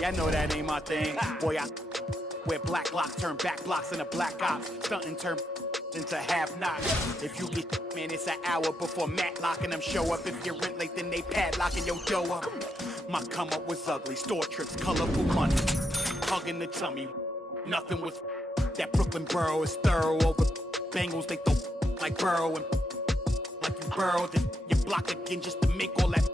Yeah, I know that ain't my thing. Boy, I wear black locks, turn back blocks into black ops. Stunting turn into half knocks. If you get, man, it's an hour before Matlock and them show up. If you rent late, then they padlocking your dough up. My come up was ugly, store trips, colorful money. Hugging the tummy, nothing was that Brooklyn borough is thorough over Bengals. They throw like Burrow and like you burrowed in your block again just to make all that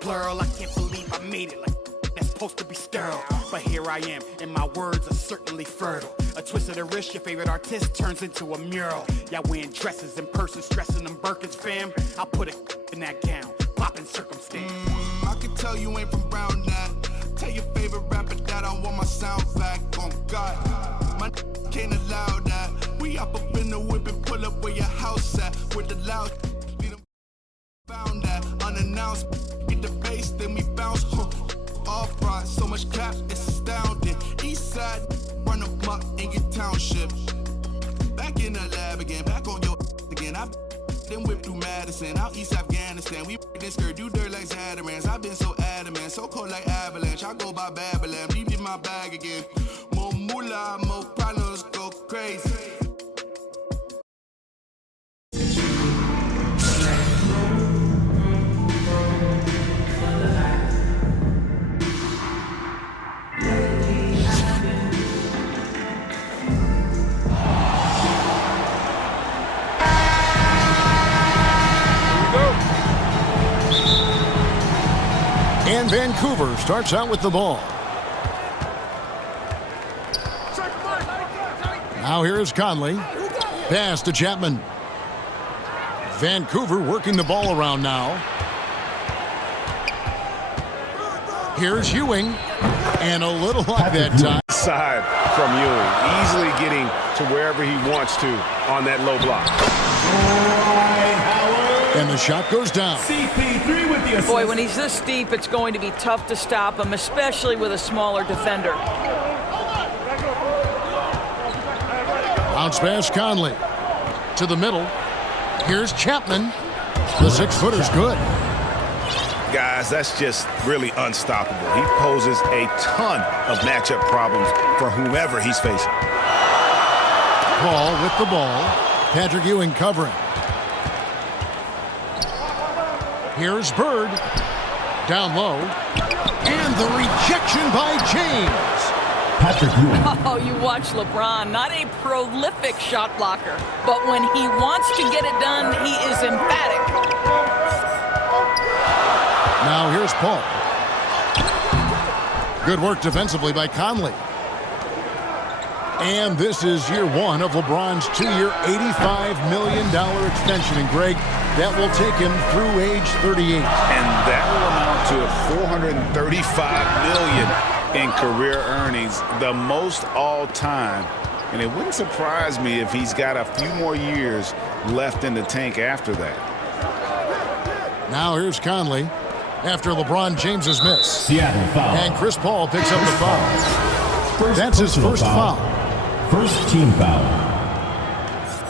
plural. I can't believe I made it like that's supposed to be sterile, but here I am, and my words are certainly fertile. A twist of the wrist, your favorite artist turns into a mural. Y'all wearing dresses in person, stressing them Birkins, fam. I'll put it in that gown, poppin' circumstance. I can tell you ain't from Brown that. Tell your favorite rapper that I want my sound back. On God, my can't allow that. We up in the whip and pull up where your house at. With the loud, lead them found that unannounced. Get the bass, then we bounce. Off front, so much cap, it's astounding. East side, run amok in your township. Back in the lab again, back on your again. I then whip through Madison, out East Afghanistan. We this skirt, do dirt like Zatarans. I've been so adamant, so cold like avalanche. I go by Babylon, leave in my bag again. More moolah, more problems, go crazy. And Vancouver starts out with the ball. Now here's Conley. Pass to Chapman. Vancouver working the ball around now. Here's Ewing. And a little luck that time. Side from Ewing. Easily getting to wherever he wants to on that low block. And the shot goes down. CP3 with the assist. Boy, when he's this deep, it's going to be tough to stop him, especially with a smaller defender. Bounce pass Conley. To the middle. Here's Chapman. The 6-footer's good. Guys, that's just really unstoppable. He poses a ton of matchup problems for whomever he's facing. Paul with the ball. Patrick Ewing covering. Here's Bird. Down low. And the rejection by James. Patrick Ewing. Oh, you watch LeBron, not a prolific shot blocker, but when he wants to get it done, he is emphatic. Now here's Paul. Good work defensively by Conley. And this is year one of LeBron's 2-year, $85 million extension. And Greg, that will take him through age 38. And that will amount to $435 million in career earnings, the most all time. And it wouldn't surprise me if he's got a few more years left in the tank after that. Now here's Conley after LeBron James's miss. Seattle foul. And Chris Paul picks up the foul. That's his first foul. First team foul.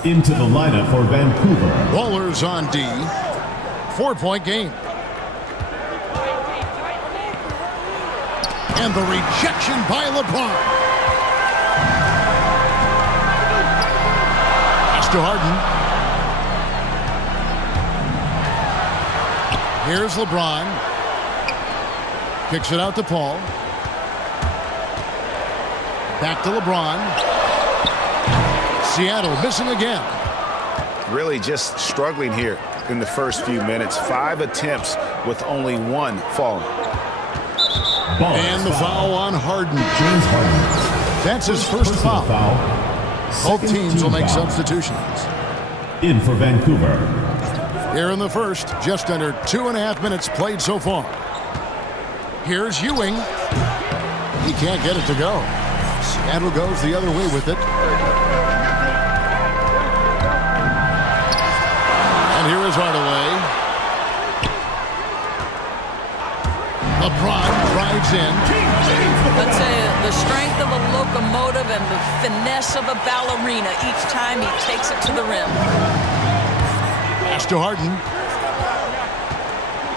Into the lineup for Vancouver. Ballers on D. 4-point game. And the rejection by LeBron. Pass to Harden. Here's LeBron. Kicks it out to Paul. Back to LeBron. Seattle missing again. Really just struggling here in the first few minutes. 5 attempts with only 1 falling. And the foul on Harden. James Harden. That's his first foul. Both teams will make substitutions. In for Vancouver. Here in the first, just under 2.5 minutes played so far. Here's Ewing. He can't get it to go. Seattle goes the other way with it. And here is Hardaway. LeBron drives in. I'd say the strength of a locomotive and the finesse of a ballerina each time he takes it to the rim. Pass to Harden.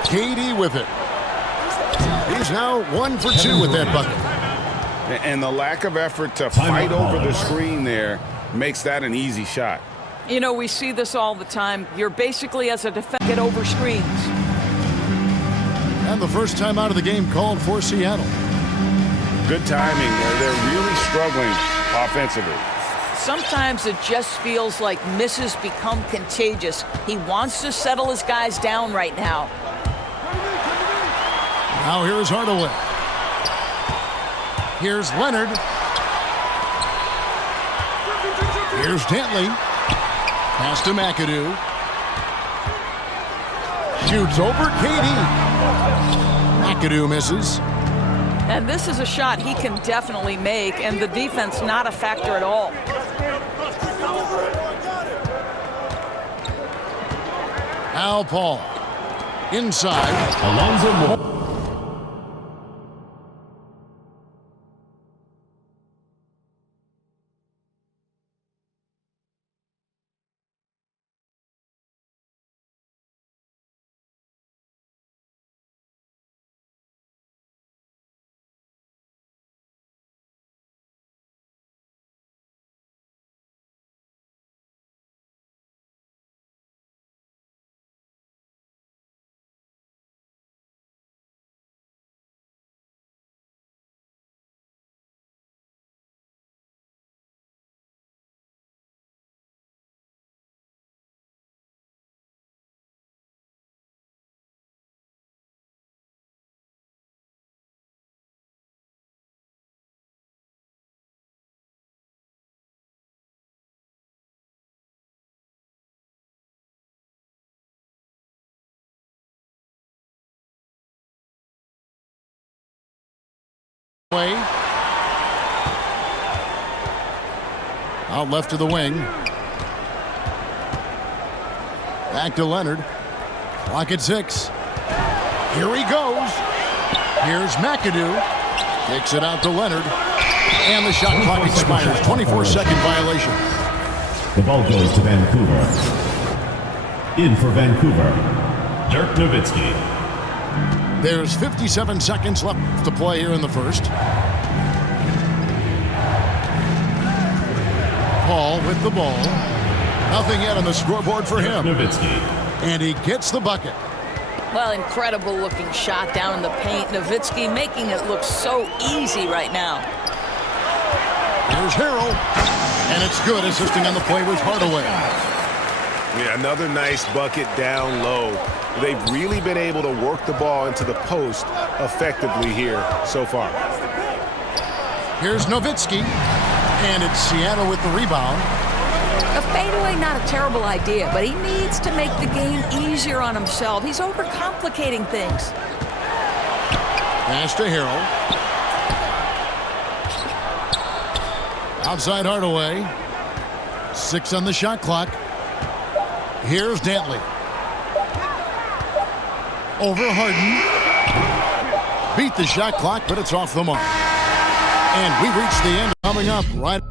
KD with it. He's now 1 for 2 with that bucket. And the lack of effort to fight over the screen there makes that an easy shot. You know, we see this all the time. You're basically, as a defender, get over screens. And the first time out of the game called for Seattle. Good timing. They're really struggling offensively. Sometimes it just feels like misses become contagious. He wants to settle his guys down right now. Now here's Hardaway. Here's Leonard. Here's Dantley. Pass to McAdoo. Shoots over KD. McAdoo misses. And this is a shot he can definitely make, and the defense not a factor at all. Al Paul. Inside. Alonzo Moore. Out left to the wing. Back to Leonard. Clock at 6. Here he goes. Here's McAdoo. Kicks it out to Leonard. And the shot clock expires. 24-second violation. The ball goes to Vancouver. In for Vancouver, Dirk Nowitzki. There's 57 seconds left to play here in the first. Paul with the ball. Nothing yet on the scoreboard for him. Nowitzki. And he gets the bucket. Well, incredible looking shot down in the paint. Nowitzki making it look so easy right now. Here's Harrell. And it's good. Assisting on the play was Hardaway. Yeah, another nice bucket down low. They've really been able to work the ball into the post effectively here so far. Here's Nowitzki. And it's Seattle with the rebound. A fadeaway, not a terrible idea, but he needs to make the game easier on himself. He's overcomplicating things. Pass to Harrell. Outside Hardaway. 6 on the shot clock. Here's Dantley. Over Harden. Beat the shot clock, but it's off the mark. And we've reached the end. Coming up right.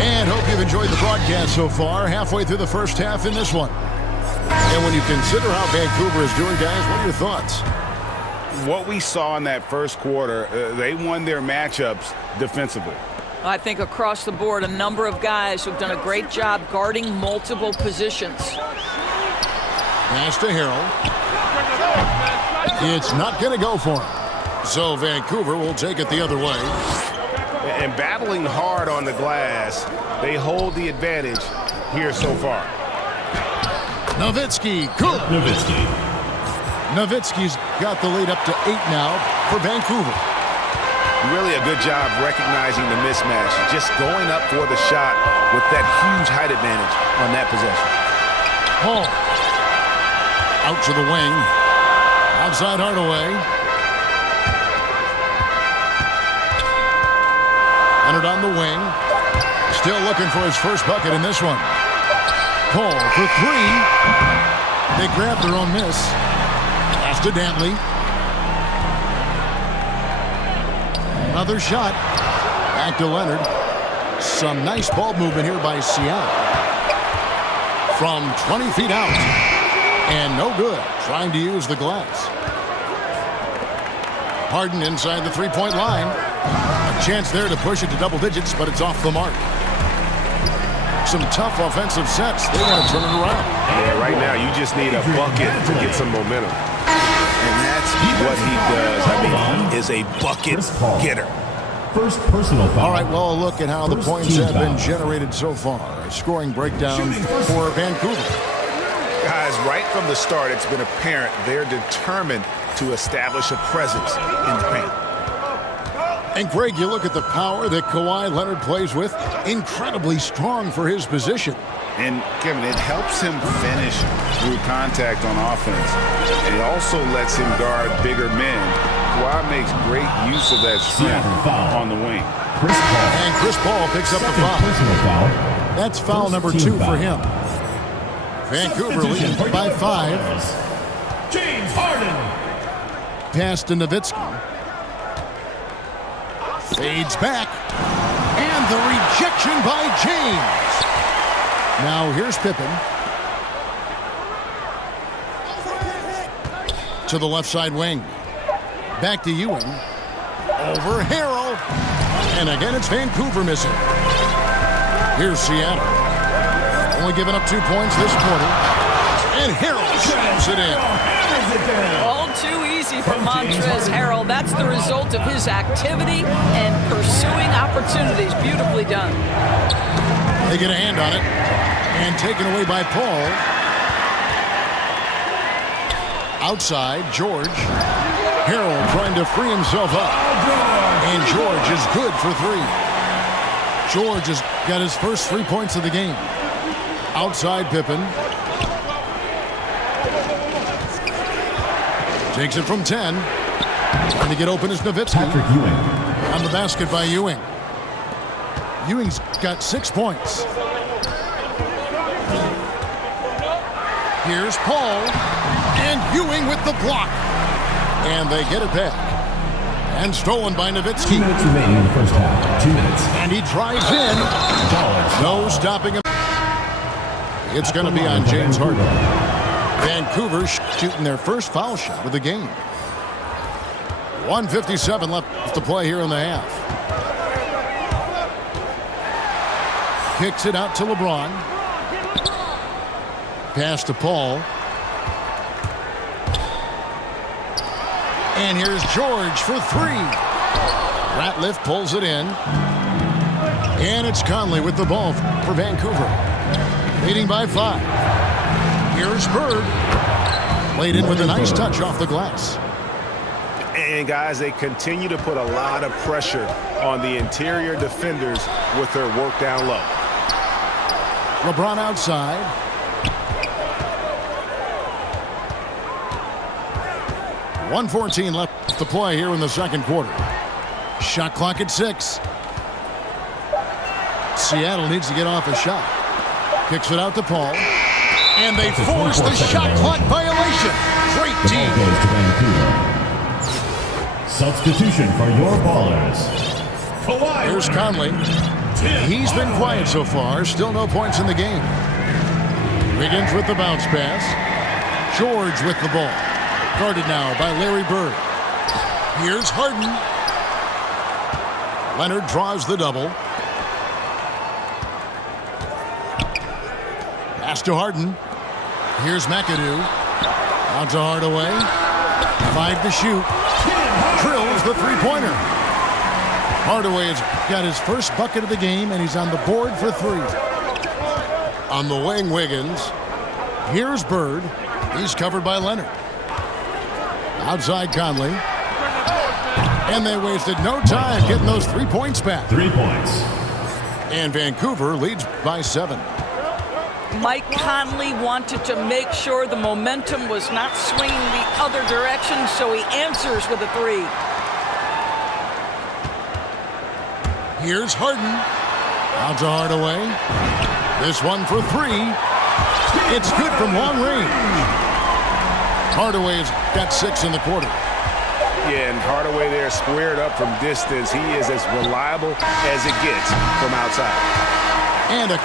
And hope you've enjoyed the broadcast so far. Halfway through the first half in this one. And when you consider how Vancouver is doing, guys, what are your thoughts? What we saw in that first quarter, they won their matchups defensively. I think across the board, a number of guys who've done a great job guarding multiple positions. Pass to Harrell. It's not going to go for him. So Vancouver will take it the other way. And battling hard on the glass, they hold the advantage here so far. Nowitzki, good. Nowitzki's got the lead up to 8 now for Vancouver. Really a good job recognizing the mismatch, just going up for the shot with that huge height advantage on that possession. Paul. Out to the wing. Outside Hardaway. Leonard on the wing. Still looking for his first bucket in this one. Paul for 3. They grab their own miss. Pass to Dantley. Another shot. Back to Leonard. Some nice ball movement here by Seattle. from 20 feet out. And no good, trying to use the glass. Harden inside the three-point line. A chance there to push it to double digits, but it's off the mark. Some tough offensive sets. They want to turn it around. Yeah, right now you just need a bucket to get some momentum. And that's what he does. I mean, he is a bucket getter. First personal foul. All right, well, a look at how the First points team have been foul. generated so far. A scoring breakdown for Vancouver. Guys, right from the start, it's been apparent they're determined to establish a presence in the paint. And, Greg, you look at the power that Kawhi Leonard plays with. Incredibly strong for his position. And, Kevin, it helps him finish through contact on offense. And it also lets him guard bigger men. Kawhi makes great use of that strength on the wing. Chris Paul. And Chris Paul picks up the Second foul. personal foul. That's foul First number team 2 foul. for him. Vancouver Substitution leads for by your 5. Ballers. James Harden. Pass to Nowitzki. Fades back. And the rejection by James. Now here's Pippen. To the left side wing. Back to Ewing. Over Harrell. And again, it's Vancouver missing. Here's Seattle. Only giving up 2 points this quarter. And Harrell slams it in. All too easy for Montrezl Harrell. That's the result of his activity and pursuing opportunities. Beautifully done. They get a hand on it. And taken away by Paul. Outside, George. Harrell trying to free himself up. And George is good for 3. George has got his first 3 points of the game. Outside Pippen. Takes it from 10. Trying to get open is Nowitzki. Patrick Ewing. On the basket by Ewing. Ewing's got 6 points. Here's Paul. And Ewing with the block. And they get it back. And stolen by 2 Nowitzki. minutes remaining in the first half. 2 minutes. And he drives in. No stopping him. It's going to be on James Harden. Vancouver shooting their first foul shot of the game. 1:57 left to play here in the half. Kicks it out to LeBron. Pass to Paul. And here's George for 3. Ratliff pulls it in. And it's Conley with the ball for Vancouver. Leading by 5. Here's Bird. Laid in with a nice touch off the glass. And, guys, they continue to put a lot of pressure on the interior defenders with their work down low. LeBron outside. .114 left to play here in the second quarter. Shot clock at 6. Seattle needs to get off a shot. Kicks it out to Paul. And they force the shot clock violation. Great The team. ball goes to Vancouver. Substitution for your Ballers. Kawhi Here's Leonard. Conley. He's been quiet so far. Still no points in the game. Wiggins with the bounce pass. George with the ball. Guarded now by Larry Bird. Here's Harden. Leonard draws the double. Pass to Harden. Here's McAdoo. Out to Hardaway. 5 to shoot. Drills the three-pointer. Hardaway has got his first bucket of the game, and he's on the board for 3. On the wing, Wiggins. Here's Bird. He's covered by Leonard. Outside Conley. And they wasted no time getting those 3 points back. 3 points. And Vancouver leads by 7. Mike Conley wanted to make sure the momentum was not swinging the other direction, so he answers with a 3. Here's Harden. Out to Hardaway. This one for 3. It's good from long range. Hardaway's got 6 in the quarter. Yeah, and Hardaway there squared up from distance. He is as reliable as it gets from outside. And a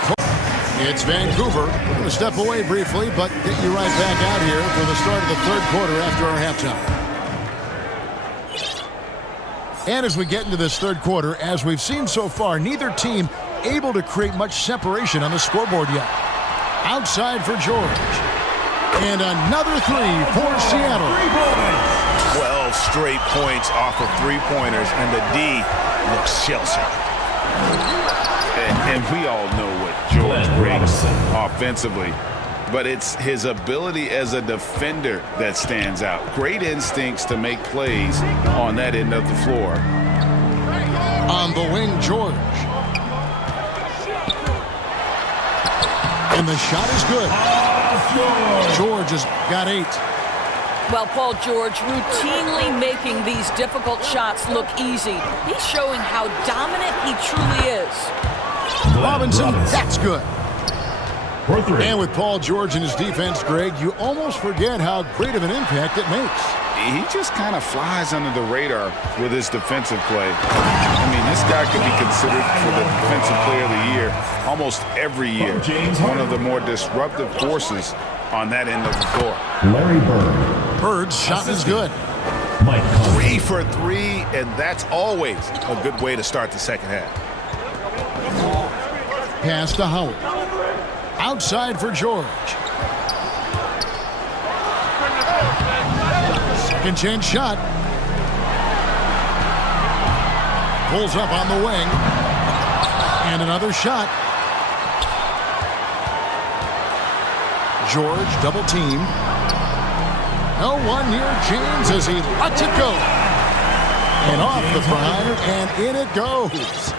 It's Vancouver. We're going to step away briefly, but get you right back out here for the start of the third quarter after our halftime. And as we get into this third quarter, as we've seen so far, neither team able to create much separation on the scoreboard yet. Outside for George. And another three for Seattle. 12 straight points off of three-pointers, and the D looks shell-shocked. And we all know what George brings offensively, but it's his ability as a defender that stands out. Great instincts to make plays on that end of the floor. On the wing, George. And the shot is good. George has got 8. Well, Paul George routinely making these difficult shots look easy. He's showing how dominant he truly is. Robinson, that's good. For 3. And with Paul George in his defense, Greg, you almost forget how great of an impact it makes. He just kind of flies under the radar with his defensive play. I mean, this guy could be considered for the Defensive Player of the Year almost every year. One of the more disruptive forces on that end of the floor. Larry Bird. Bird's shot is good. Mike Conley. 3 for 3, and that's always a good way to start the second half. Pass to Howard. Outside for George. Second chance shot. Pulls up on the wing. And another shot. George double team. No one near James as he lets it go. And off the front, and in it goes.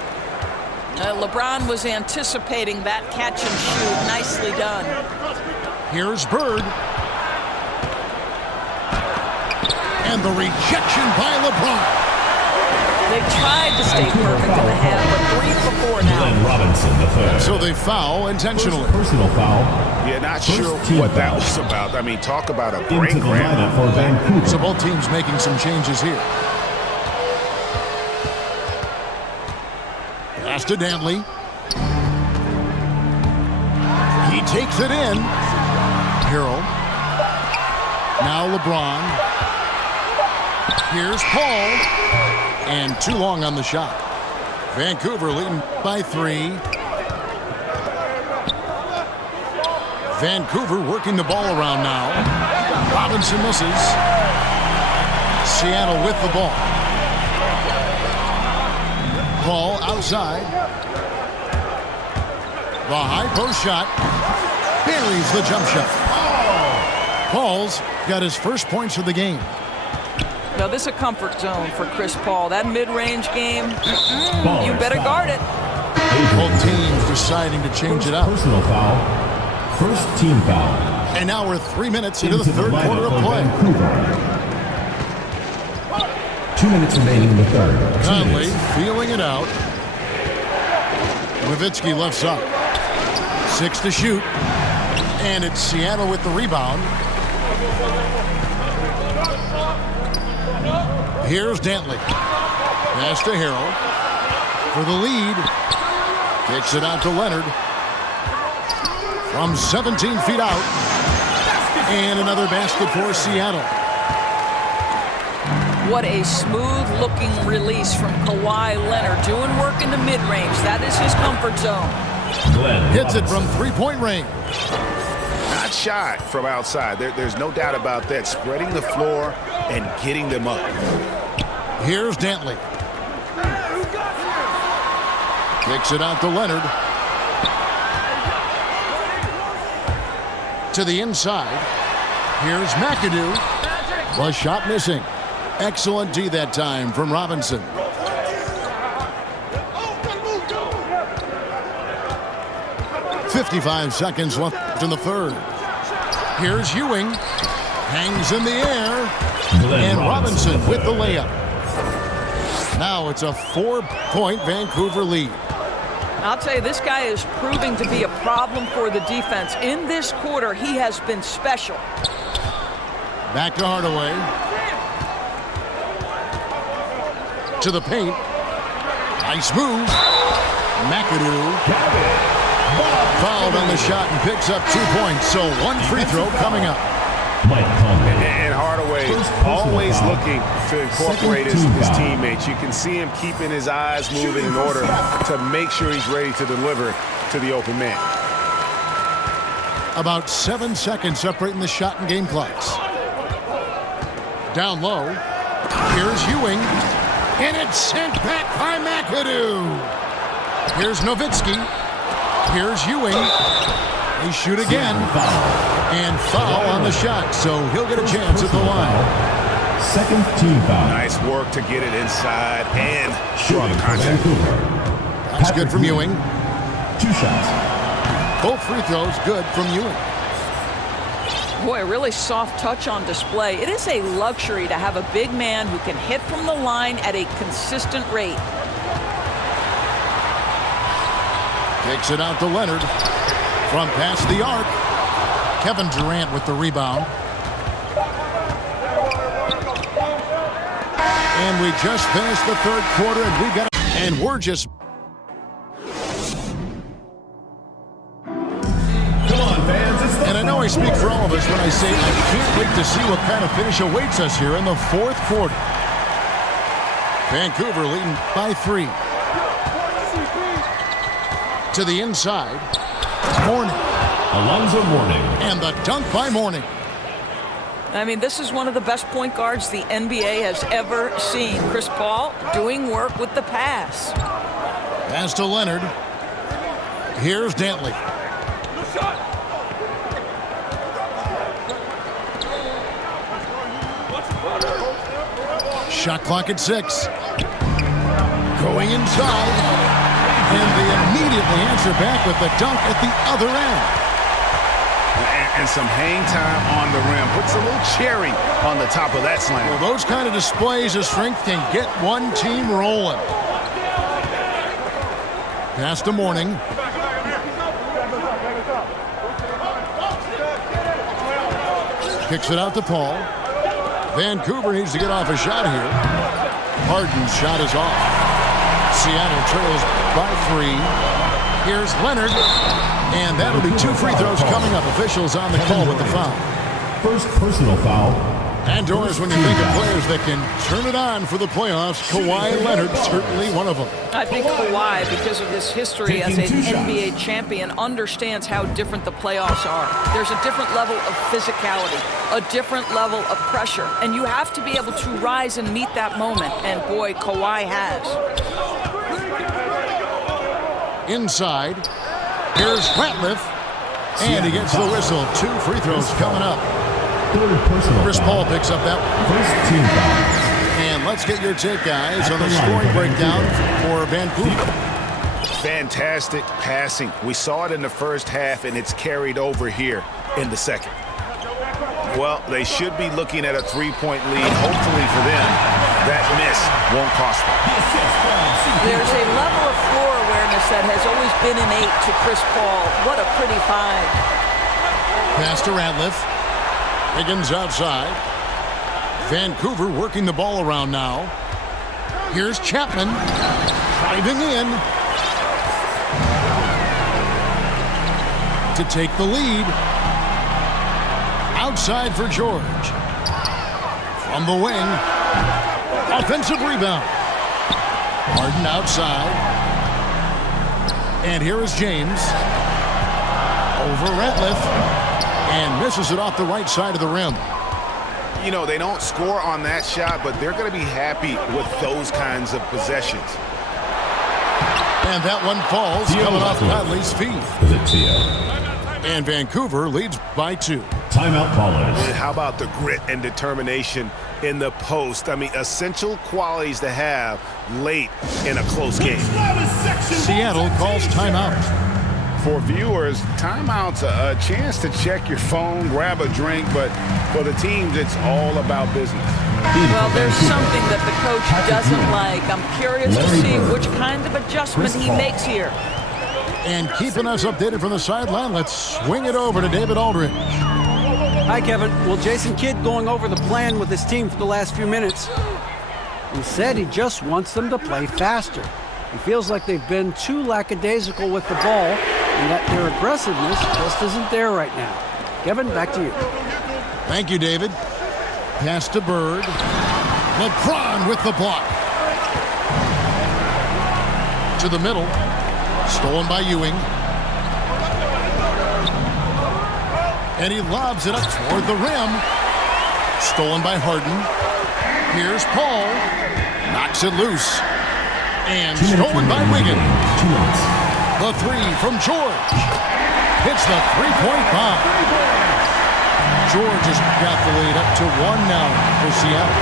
LeBron was anticipating that catch and shoot. Nicely done. Here's Bird. And the rejection by LeBron. They tried to stay perfect in the half, but 3 for 4 now. Glenn Robinson, the third. So they foul intentionally. Personal foul. Yeah, not sure what that was about. I mean, talk about a great Into the lineup for Vancouver. So both teams making some changes here. Pass to Dantley. He takes it in. Harrell. Now LeBron. Here's Paul. And too long on the shot. Vancouver leading by 3. Vancouver working the ball around now. Robinson misses. Seattle with the ball. Paul outside. The high post shot. Buries the jump shot. Paul's got his first points of the game. Now, this is a comfort zone for Chris Paul. That mid-range game, you better guard it. Both teams deciding to change it up. Personal foul. First team foul. And now we're 3 minutes into the third quarter of play. Vancouver. 2 minutes remaining in the third. Conley feeling it out. Nowitzki left side. 6 to shoot. And it's Seattle with the rebound. Here's Dantley. Pass to Harrell. For the lead. Kicks it out to Leonard. From 17 feet out. And another basket for Seattle. What a smooth-looking release from Kawhi Leonard. Doing work in the mid-range. That is his comfort zone. Hits it from three-point range. Not shy from outside. There's no doubt about that. Spreading the floor and getting them up. Here's Dantley. Kicks it out to Leonard. To the inside. Here's McAdoo. The shot missing. Excellent D that time from Robinson. .55 seconds left in the third. Here's Ewing. Hangs in the air. And Robinson with the layup. Now it's a 4-point Vancouver lead. I'll tell you, this guy is proving to be a problem for the defense. In this quarter, he has been special. Back to Hardaway. To the paint. Nice move. McAdoo. Fouled on the shot and picks up 2 points. So 1 free throw coming up. Mike Conley. And Hardaway always looking to incorporate his teammates. You can see him keeping his eyes moving in order to make sure he's ready to deliver to the open man. About 7 seconds separating the shot and game clocks. Down low. Here's Ewing. And it's sent back by McAdoo. Here's Nowitzki. Here's Ewing. They shoot again. And foul on the shot, so he'll get a chance at the line. Second team foul. Nice work to get it inside and draw the contact. That's good from Ewing. 2 shots. Both free throws good from Ewing. Boy, a really soft touch on display. It is a luxury to have a big man who can hit from the line at a consistent rate. Takes it out to Leonard. From past the arc. Kevin Durant with the rebound. And we just finished the 3rd quarter, and we've got... And we're just... And I know I speak for all of us when I say I can't wait to see what kind of finish awaits us here in the 4th quarter. Vancouver leading by 3. To the inside. Mourning. Alonzo Mourning. And the dunk by Mourning. I mean, this is one of the best point guards the NBA has ever seen. Chris Paul doing work with the pass. Pass to Leonard. Here's Dantley. Shot clock at 6. Going inside. And they immediately answer back with the dunk at the other end. And some hang time on the rim. Puts a little cherry on the top of that slam. Well, those kind of displays of strength can get one team rolling. Pass to Mourning. Kicks it out to Paul. Vancouver needs to get off a shot here. Harden's shot is off. Seattle trails by 3. Here's Leonard. And that'll be 2 free throws coming up. Officials on the call with the foul. First personal foul. And Doris, when you think of players that can turn it on for the playoffs, Kawhi Leonard certainly one of them. I think Kawhi, because of his history as an NBA champion, understands how different the playoffs are. There's a different level of physicality, a different level of pressure, and you have to be able to rise and meet that moment, and boy, Kawhi has. Inside, here's Ratliff, and he gets the whistle. 2 free throws coming up. Chris Paul picks up that one. First team foul. And let's get your take, guys, on the scoring breakdown for Vancouver. Fantastic passing. We saw it in the first half, and it's carried over here in the second. Well, they should be looking at a 3-point lead. Hopefully for them, that miss won't cost them. There's a level of floor awareness that has always been innate to Chris Paul. What a pretty find. Pass to Ratliff. Higgins outside. Vancouver working the ball around now. Here's Chapman driving in to take the lead. Outside for George. From the wing. Offensive rebound. Harden outside. And here is James. Over Ratliff. And misses it off the right side of the rim. You know, they don't score on that shot, but they're going to be happy with those kinds of possessions. And that one falls, coming off Conley's feet. And Vancouver leads by 2. Timeout callers. And how about the grit and determination in the post? I mean, essential qualities to have late in a close game. Seattle calls timeout. For viewers, timeout's a chance to check your phone, grab a drink, but for the teams, it's all about business. Well, there's something that the coach doesn't like. I'm curious to see which kind of adjustment he makes here. And keeping us updated from the sideline, let's swing it over to David Aldridge. Hi, Kevin. Well, Jason Kidd going over the plan with his team for the last few minutes. He said he just wants them to play faster. He feels like they've been too lackadaisical with the ball, and that their aggressiveness just isn't there right now. Kevin, back to you. Thank you, David. Pass to Bird. LeBron with the block. To the middle. Stolen by Ewing. And he lobs it up toward the rim. Stolen by Harden. Here's Paul. Knocks it loose. And stolen by Wiggins. The three from George. Hits the three-point bomb. George has got the lead up to 1 now for Seattle.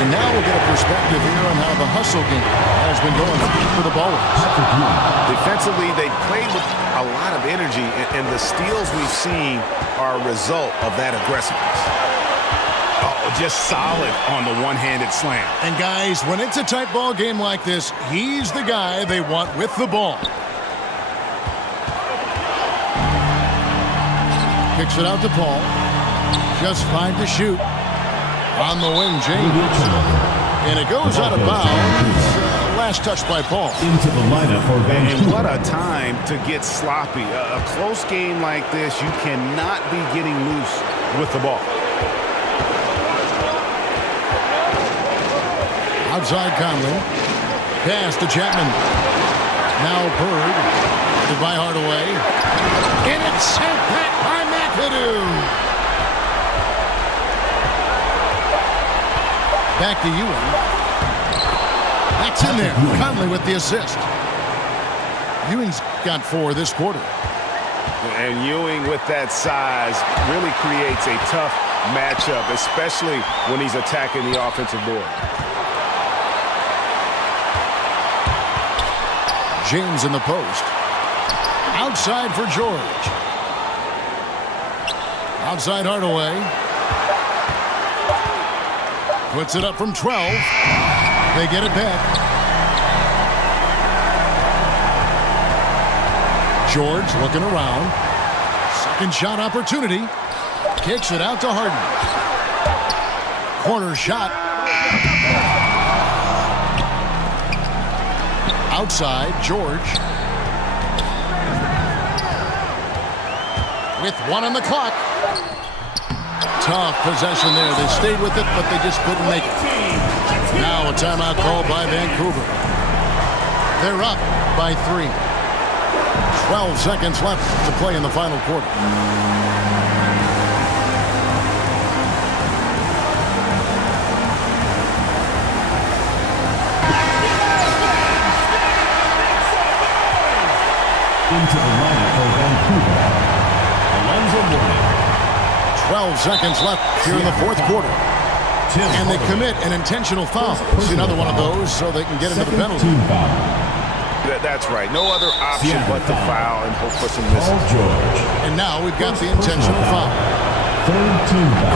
And now we'll get a perspective here on how the hustle game has been going for the Ballers. Defensively, they played with a lot of energy, and the steals we've seen are a result of that aggressiveness. Oh, just solid on the one-handed slam. And guys, when it's a tight ball game like this, he's the guy they want with the ball. Kicks it out to Paul. Just 5 to shoot. On the wing, James. And it goes out of bounds. Last touch by Paul. Into the lineup for Vancouver. And what a time to get sloppy. A close game like this, you cannot be getting loose with the ball. Outside Conley. Pass to Chapman. Now Bird. By Hardaway. And it's sent back by McAdoo. Back to Ewing. That's in there. Conley with the assist. Ewing's got 4 this quarter. And Ewing with that size really creates a tough matchup, especially when he's attacking the offensive board. James in the post. Outside for George. Outside Hardaway. Puts it up from 12. They get it back. George looking around. Second shot opportunity. Kicks it out to Harden. Corner shot. Outside, George. With 1 on the clock. Tough possession there. They stayed with it, but they just couldn't make it. Now a timeout called by Vancouver. They're up by 3. 12 seconds left to play in the final quarter. Into the lineup for Vancouver. Alonzo Mourning. 12 seconds left here in the fourth quarter. And they commit an intentional foul. It's another one of those so they can get into the penalty. That's right. No other option but to foul and hope for some misses. And now we've got the intentional foul.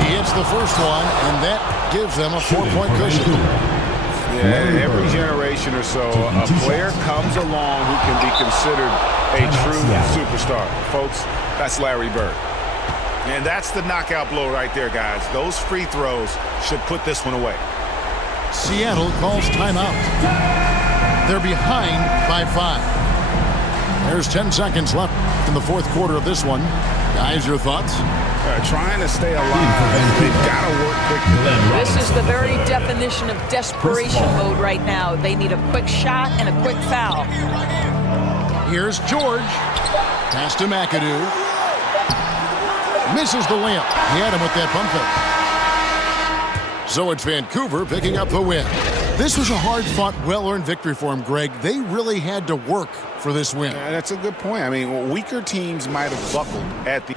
He hits the first one, and that gives them a 4-point cushion. Yeah, every generation or so, a player comes along who can be considered a true superstar. Folks, that's Larry Bird. And that's the knockout blow right there, guys. Those free throws should put this one away. Seattle calls timeout. They're behind by 5. There's 10 seconds left in the fourth quarter of this one. Guys, your thoughts? Trying to stay alive. They've got to work quickly. This is the very definition of desperation mode right now. They need a quick shot and a quick foul. Here's George. Pass to McAdoo. Misses the layup. He had him with that pump fake. So it's Vancouver picking up the win. This was a hard-fought, well-earned victory for him, Greg. They really had to work for this win. That's a good point. I mean, weaker teams might have buckled at the